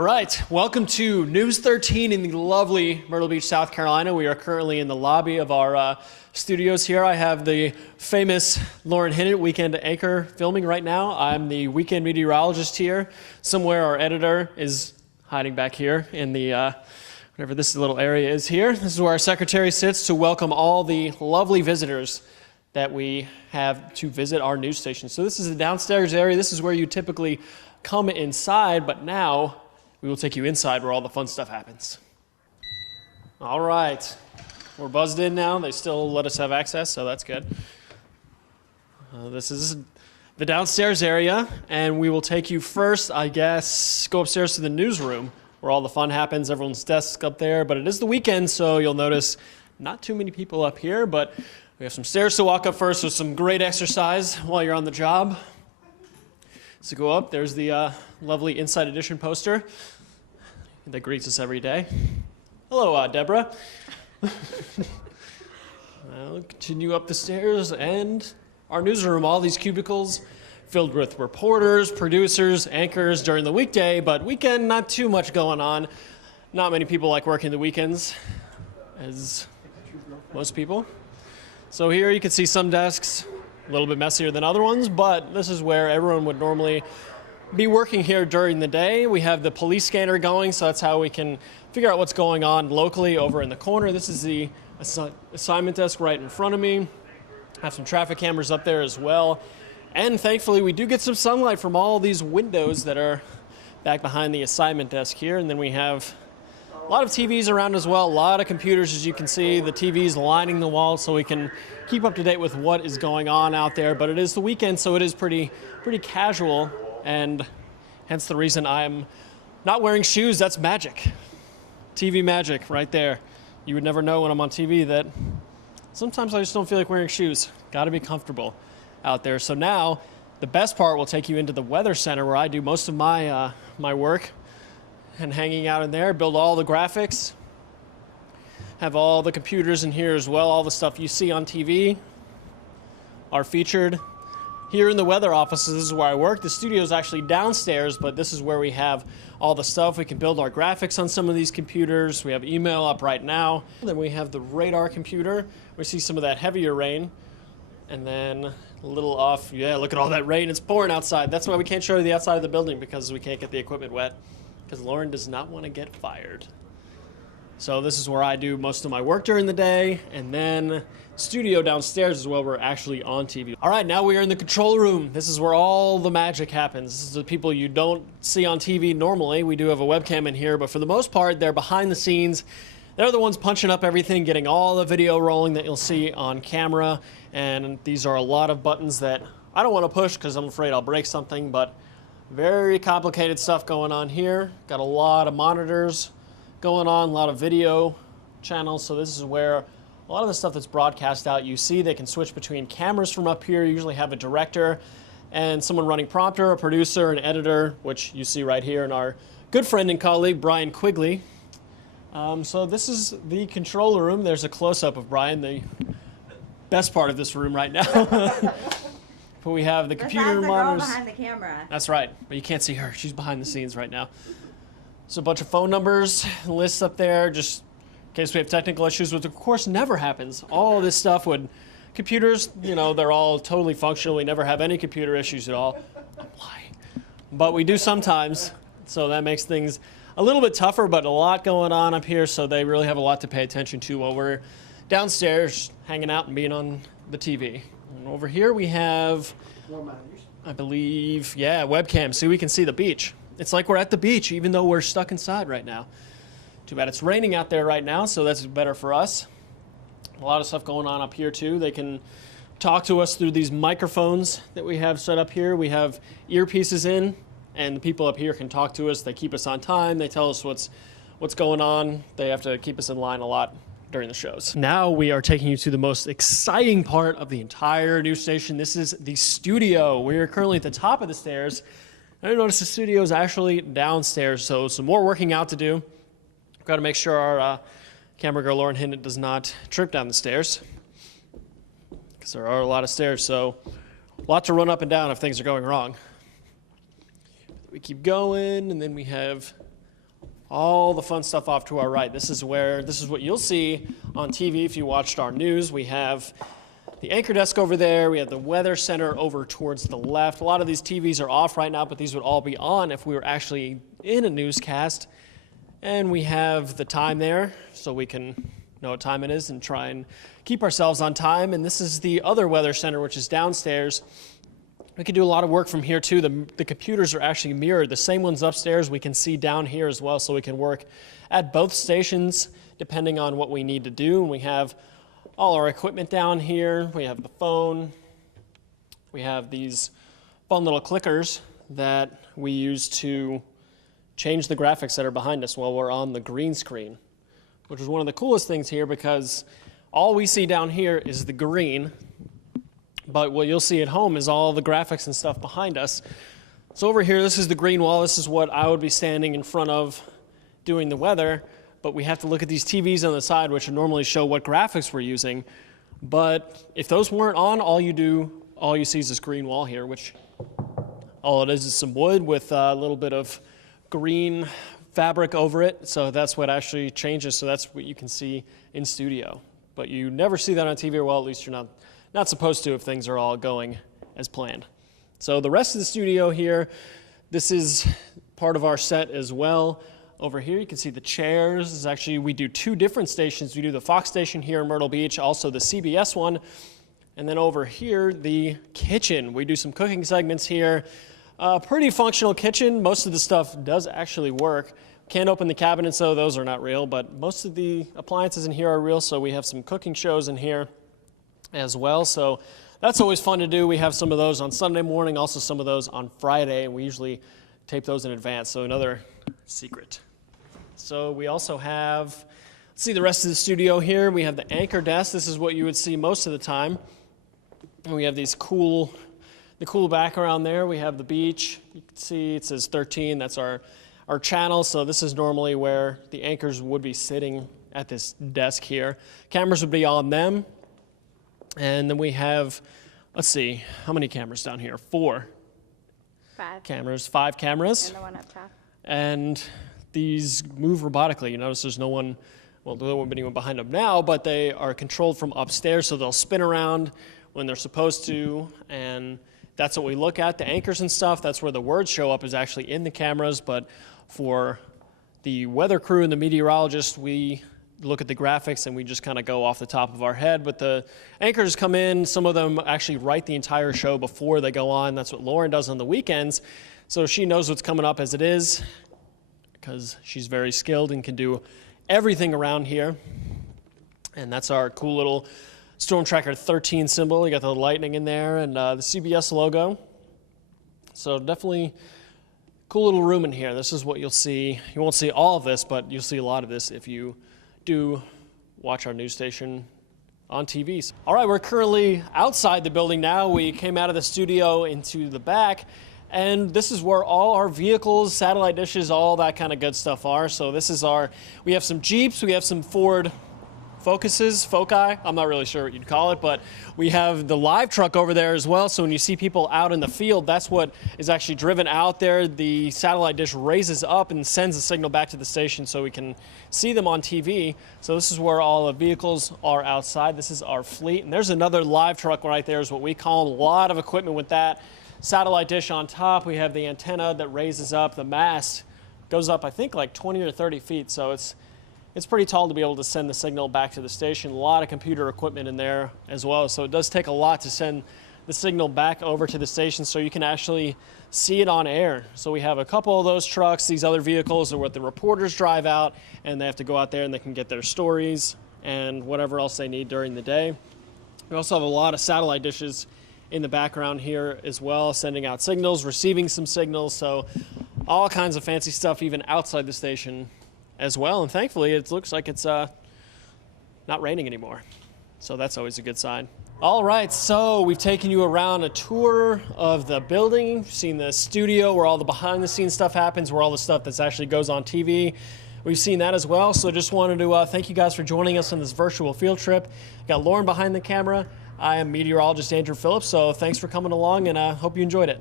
All right, welcome to News 13 in the lovely Myrtle Beach, South Carolina. We are currently in the lobby of our studios here. I have the famous Lauren Hinnett, weekend anchor, filming right now. I'm the weekend meteorologist here. Somewhere our editor is hiding back here in the, whatever this little area is here. This is where our secretary sits to welcome all the lovely visitors that we have to visit our news station. So this is the downstairs area. This is where you typically come inside, but now we will take you inside where all the fun stuff happens. All right, we're buzzed in now. They still let us have access, so that's good. This is the downstairs area, and we will take you first, I guess, go upstairs to the newsroom where all the fun happens. Everyone's desk up there, but it is the weekend, so you'll notice not too many people up here, but we have some stairs to walk up first with some great exercise while you're on the job. So go up, there's the lovely Inside Edition poster that greets us every day. Hello, Deborah. I'll continue up the stairs and our newsroom, all these cubicles filled with reporters, producers, anchors during the weekday, but weekend, not too much going on. Not many people like working the weekends, as most people. So here you can see some desks, a little bit messier than other ones, but this is where everyone would normally be working here during the day. We have the police scanner going, so that's how we can figure out what's going on locally over in the corner. This is the assignment desk right in front of me. I have some traffic cameras up there as well. And thankfully, we do get some sunlight from all these windows that are back behind the assignment desk here. And then we have a lot of TVs around as well, a lot of computers, as you can see, the TVs lining the wall so we can keep up to date with what is going on out there. But it is the weekend, so it is pretty casual, and hence the reason I'm not wearing shoes. That's magic. TV magic right there. You would never know when I'm on TV that sometimes I just don't feel like wearing shoes. Got to be comfortable out there. So now the best part will take you into the weather center where I do most of my my work. And hanging out in there, build all the graphics, have all the computers in here as well. All the stuff you see on TV are featured here in the weather offices. This is where I work. The studio is actually downstairs, but this is where we have all the stuff. We can build our graphics on some of these computers. We have email up right now. Then we have the radar computer. We see some of that heavier rain. And then a little off, yeah, look at all that rain. It's pouring outside. That's why we can't show you the outside of the building, because we can't get the equipment wet, because Lauren does not want to get fired. So this is where I do most of my work during the day, and then studio downstairs is where we're actually on TV. All right, now we are in the control room. This is where all the magic happens. This is the people you don't see on TV normally. We do have a webcam in here, but for the most part, they're behind the scenes. They're the ones punching up everything, getting all the video rolling that you'll see on camera, and these are a lot of buttons that I don't want to push because I'm afraid I'll break something, but very complicated stuff going on here. Got a lot of monitors going on, a lot of video channels. So this is where a lot of the stuff that's broadcast out, you see they can switch between cameras from up here. You usually have a director and someone running prompter, a producer, an editor, which you see right here, and our good friend and colleague, Brian Quigley. So this is the control room. There's a close-up of Brian, the best part of this room right now. But we have the computer monitors. Behind the camera. That's right, but you can't see her. She's behind the scenes right now. So a bunch of phone numbers, lists up there, just in case we have technical issues, which of course never happens. All this stuff would, computers, you know, they're all totally functional. We never have any computer issues at all. I'm lying. But we do sometimes, so that makes things a little bit tougher, but a lot going on up here, so they really have a lot to pay attention to while we're downstairs hanging out and being on the TV. And over here we have, I believe, yeah, webcam, so we can see the beach. It's like we're at the beach, even though we're stuck inside right now. Too bad it's raining out there right now, so that's better for us. A lot of stuff going on up here, too. They can talk to us through these microphones that we have set up here. We have earpieces in, and the people up here can talk to us. They keep us on time. They tell us what's going on. They have to keep us in line a lot during the shows. Now we are taking you to the most exciting part of the entire news station. This is the studio. We are currently at the top of the stairs. I noticed the studio is actually downstairs, so some more working out to do. We've got to make sure our camera girl Lauren Hinnett does not trip down the stairs, because there are a lot of stairs, so a lot to run up and down if things are going wrong. We keep going, and then we have all the fun stuff off to our right. This is what you'll see on TV if you watched our news. We have the anchor desk over there. We have the weather center over towards the left. A lot of these TVs are off right now, but these would all be on if we were actually in a newscast. And we have the time there, so we can know what time it is and try and keep ourselves on time. And this is the other weather center, which is downstairs. We can do a lot of work from here too. The computers are actually mirrored. The same ones upstairs we can see down here as well, so we can work at both stations depending on what we need to do. And we have all our equipment down here. We have the phone. We have these fun little clickers that we use to change the graphics that are behind us while we're on the green screen, which is one of the coolest things here because all we see down here is the green, but what you'll see at home is all the graphics and stuff behind us. So over here, this is the green wall. This is what I would be standing in front of doing the weather, but we have to look at these TVs on the side, which would normally show what graphics we're using. But if those weren't on, all you see is this green wall here, which all it is some wood with a little bit of green fabric over it. So that's what actually changes. So that's what you can see in studio. But you never see that on TV, or well, at least you're not supposed to if things are all going as planned. So the rest of the studio here, this is part of our set as well. Over here, you can see the chairs. This is actually, we do two different stations. We do the Fox station here in Myrtle Beach, also the CBS one. And then over here, the kitchen. We do some cooking segments here. Pretty functional kitchen. Most of the stuff does actually work. Can't open the cabinets, though. Those are not real, but most of the appliances in here are real, so we have some cooking shows in here as well. So that's always fun to do. We have some of those on Sunday morning, also some of those on Friday, and we usually tape those in advance. So another secret. So we also have, let's see the rest of the studio here. We have the anchor desk. This is what you would see most of the time. And we have these the cool background there. We have the beach. You can see it says 13. That's our channel. So this is normally where the anchors would be sitting at this desk here. Cameras would be on them. And then we have, let's see, how many cameras down here? 5 cameras. 5 cameras. And the one up top. And these move robotically. You notice there's no one, well, there won't be anyone behind them now, but they are controlled from upstairs, so they'll spin around when they're supposed to, and that's what we look at. The anchors and stuff, that's where the words show up, is actually in the cameras, but for the weather crew and the meteorologist, we look at the graphics and we just kind of go off the top of our head. But the anchors come in, some of them actually write the entire show before they go on. That's what Lauren does on the weekends, so she knows what's coming up as it is, because she's very skilled and can do everything around here. And that's our cool little Storm Tracker 13 symbol. You got the lightning in there and the CBS logo. So definitely cool little room in here. This is what you'll see. You won't see all of this, but you'll see a lot of this if you do watch our news station on TV. All right, we're currently outside the building now. We came out of the studio into the back, and this is where all our vehicles, satellite dishes, all that kind of good stuff are. So this is we have some Jeeps, we have some Ford Foci, I'm not really sure what you'd call it, but we have the live truck over there as well. So when you see people out in the field, that's what is actually driven out there. The satellite dish raises up and sends a signal back to the station so we can see them on TV. So this is where all the vehicles are outside. This is our fleet. And there's another live truck right there is what we call them. A lot of equipment with that. Satellite dish on top. We have the antenna that raises up. The mast goes up, I think, like 20 or 30 feet. So it's pretty tall to be able to send the signal back to the station. A lot of computer equipment in there as well. So it does take a lot to send the signal back over to the station so you can actually see it on air. So we have a couple of those trucks. These other vehicles are what the reporters drive out, and they have to go out there and they can get their stories and whatever else they need during the day. We also have a lot of satellite dishes in the background here as well, sending out signals, receiving some signals. So all kinds of fancy stuff even outside the station as well, and thankfully it looks like it's not raining anymore, so that's always a good sign. All right, so we've taken you around a tour of the building. You've seen the studio where all the behind the scenes stuff happens, where all the stuff that actually goes on TV. We've seen that as well, so just wanted to thank you guys for joining us on this virtual field trip. Got Lauren behind the camera. I am meteorologist Andrew Phillips, so thanks for coming along, and I hope you enjoyed it.